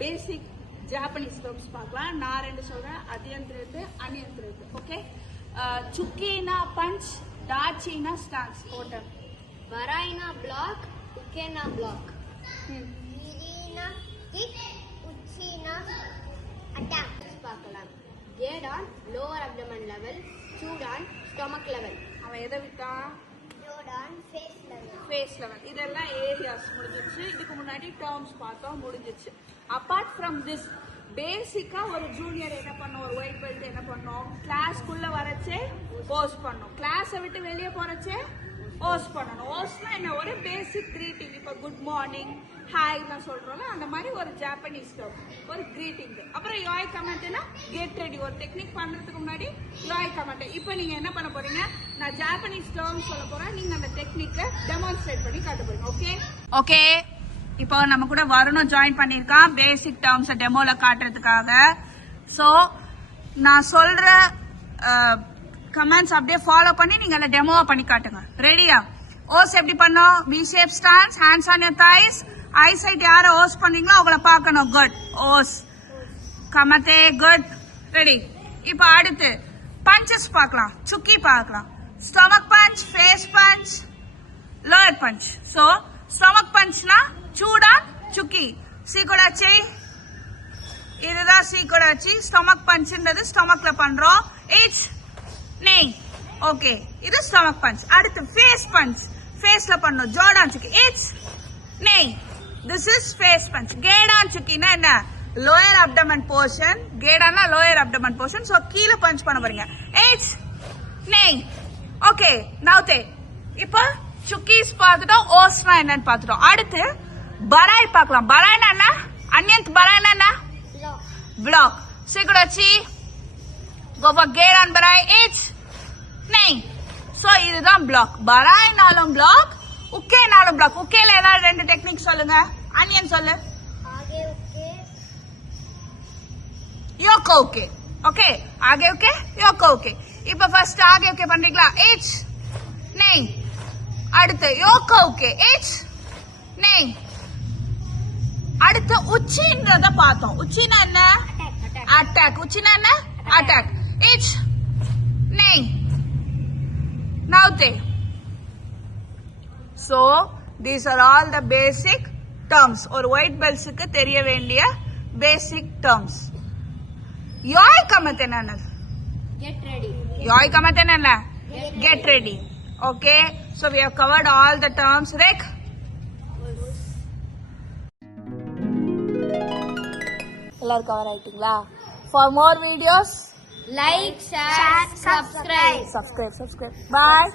பேசிக் Japanese terms பார்க்கலாம். நான் 2 சொல்றேன், அதியந்திரத்து அனியந்திரத்து. ஓகே, சுக்கினா பஞ்ச், டாச்சினா ஸ்டான்ஸ். போட்டேன். வராயினா பிளாக், உக்கேனா பிளாக். விரினா கிக், உச்சினா அட்டாக். பார்க்கலாம். கேடான் லோவர் அப்டமன் லெவல், சூடான் ஸ்டொமக் லெவல். அவன் எதை விட்டான்? ஜோடான் ஃபேஸ் லெவல். Face level. இதெல்லாம் ஏரியாஸ் முடிஞ்சிருச்சு. இதுக்கு முன்னாடி டேர்ம்ஸ் பார்த்தோம், முடிஞ்சிருச்சு. அப்பார்ட் ஃப்ரம் திஸ் பேசிக்கா ஒரு ஜூனியர் என்ன பண்ணும், ஒரு ஒயிட் பெல்ட் என்ன பண்ணும், கிளாஸ்க்குள்ள வரச்சே போஸ்ட் பண்ணும், கிளாஸை விட்டு வெளியே போறச்சே ஓஸ் பண்ணணும். ஓஸ்னா என்ன, ஒரு பேசிக் கிரீட்டிங். இப்போ குட் மார்னிங், ஹாய் தான் சொல்றோம்ல, அந்த மாதிரி ஒரு ஜாப்பனீஸ் டேர்ம், ஒரு கிரீட்டிங். அப்புறம் யோய் கமெண்ட்னா கெட் ரெடி. ஒரு டெக்னிக் பண்றதுக்கு முன்னாடி யோய் கமெண்ட். இப்போ நீங்க என்ன பண்ண போறீங்க, நான் ஜாப்பனீஸ் டேர்ம் சொல்ல போறேன், நீங்க அந்த டெக்னிக்கை டெமான்ஸ்ட்ரேட் பண்ணி காட்ட போறீங்க. Okay okay. இப்போ நம்ம கூட வருணும் ஜாயின் பண்ணிருக்கான் பேசிக் டேர்ம்ஸ் டெமோல காட்டுறதுக்காக. சோ நான் சொல்ற கமெண்ட்ஸ் அப்படியே ஃபாலோ பண்ணி நீங்க அந்த டெமோவா பண்ணி காட்டுங்க. ரெடியா? ஓஸ் எப்படி பண்ணோம்? V shape stance, hands on your thighs, ஐ சைட் யார ஓஸ் பண்றீங்களோ அவங்கள பார்க்கணும். குட். ஓஸ் கமத்தே. குட். ரெடி. இப்போ அடுத்து பஞ்சஸ் பார்க்கலாம். சுக்கி பார்க்கலாம். Stomach punch, face punch, lower punch. So stomach பஞ்ச்னா சூடான் சுக்கி. சீக்கோடாச்சி, இதுதான் சீக்கோடாச்சி. ஸ்டொமக் பஞ்ச்ன்றது ஸ்டொமக்ல பண்றோம். இட்ஸ் நெய். ஓகே, இது ஸ்டொமக் பஞ்ச். அடுத்து ஃபேஸ் பஞ்ச், ஃபேஸ்ல பண்ணோம். ஜோடான் சுக்கி. இட்ஸ் நெய். This is face punch. கேடான் சுக்கினா என்ன, லோயர் அப்டமன் போர்ஷன். கேடானா லோயர் அப்டமன் போர்ஷன். சோ கீழே பஞ்ச் பண்ண போறீங்க. இட்ஸ் நெய். ஓகே, நவுதே. இப்போ சுக்கீஸ் பார்த்துட்டோம், ஓஸ்னா என்னன்னு பார்த்துட்டோம். அடுத்து பராய் பார்க்கலாம். பராய்னா என்ன, அன்யந்த் பராய்னா என்ன, பிளாக். சீக்கிரச்சி go for கேடான் பராய். இட்ஸ் நெய். சோ இதுதான் பிளாக். பராய்னாலும் பிளாக், உக்கேனாலும் பிளாக். உக்கேல ஏதாவது 2 டெக்னிக் சொல்லுங்க. அன்யன் சொல்லு. ஆகே ஓகே, யோகோ ஓகே. ஓகே, ஆகே ஓகே, யோகோ ஓகே. இப்போ ஃபர்ஸ்ட் ஆகே ஓகே பண்றீங்களா? இட்ஸ் நெய். அடுத்து யோகோ ஓகே. இட்ஸ் நெய். அடுத்து உச்சின்றத பார்த்தோம். உச்சினா என்ன, அட்டாக். உச்சினா என்ன, அட்டாக். இட்ஸ் நெய். நவுதே. So these are all the basic terms. ஒரு ஒயிட் பெல்ட்ஸ்க்கு தெரிய வேண்டிய basic terms. யோய் கமத் என்ன, get ready. யோய் கமத் என்ன, get ready. Okay, so we have covered all the terms. Rick, எல்லாரும் கவர் ஆயிட்டீங்களா? For more videos, Like, share, subscribe. subscribe. Bye.